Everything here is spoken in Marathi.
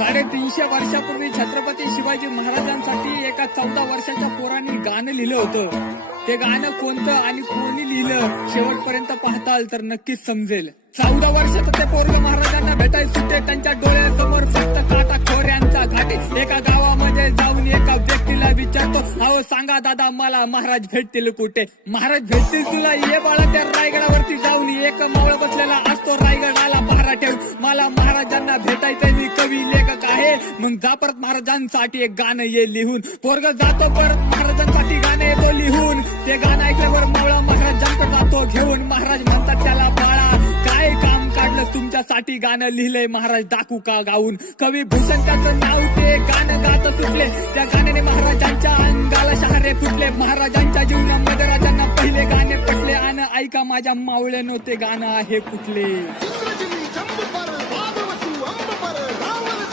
350 वर्षापूर्वी छत्रपती शिवाजी महाराजांसाठी एका 14 वर्षाच्या पोरांनी गाणं लिहिलं होतं. ते गाणं कोणतं आणि कोणी लिहिलं शेवटपर्यंत पाहताल तर नक्कीच समजेल. 14 वर्षाचं ते पोरग महाराजांना भेटायला सुटे. त्यांच्या डोळ्यासमोर फक्त काटा खोऱ्यांचा घाटे. एका गावामध्ये जाऊन एका व्यक्तीला विचारतो, अहो सांगा दादा मला महाराज भेटतील कुठे. महाराज भेटतील तुला, ये बाळा त्या रायगडावरती जाऊन. एक मावळ बसलेला असतो रायगडाला पहारा ठेवून. मला महाराजांना भेटायचंय, मी कवी लेखक आहे. मग जा परत महाराजांसाठी एक गाणं ये लिहून. पोरग जातो परत महाराजांसाठी गाणं येतो लिहून. ते गाणं ऐकल्यावर मावळा महाराजांकडे जातो घेऊन. महाराज म्हणतात त्याला, बाळा काय काम काढलं तुमच्यासाठी गाणं लिहिलंय महाराज, दाखवू का गाऊन. कवी भूषण त्याचं नाव, ते गाणं गात सुटले. त्या गाण्याने महाराजांच्या अंगाला शहारे फुटले. महाराजांच्या जीवनामध्ये राजांना पहिले गाणे पटले. आणि ऐका माझ्या मावळ्यानो ते गाणं आहे कुठले.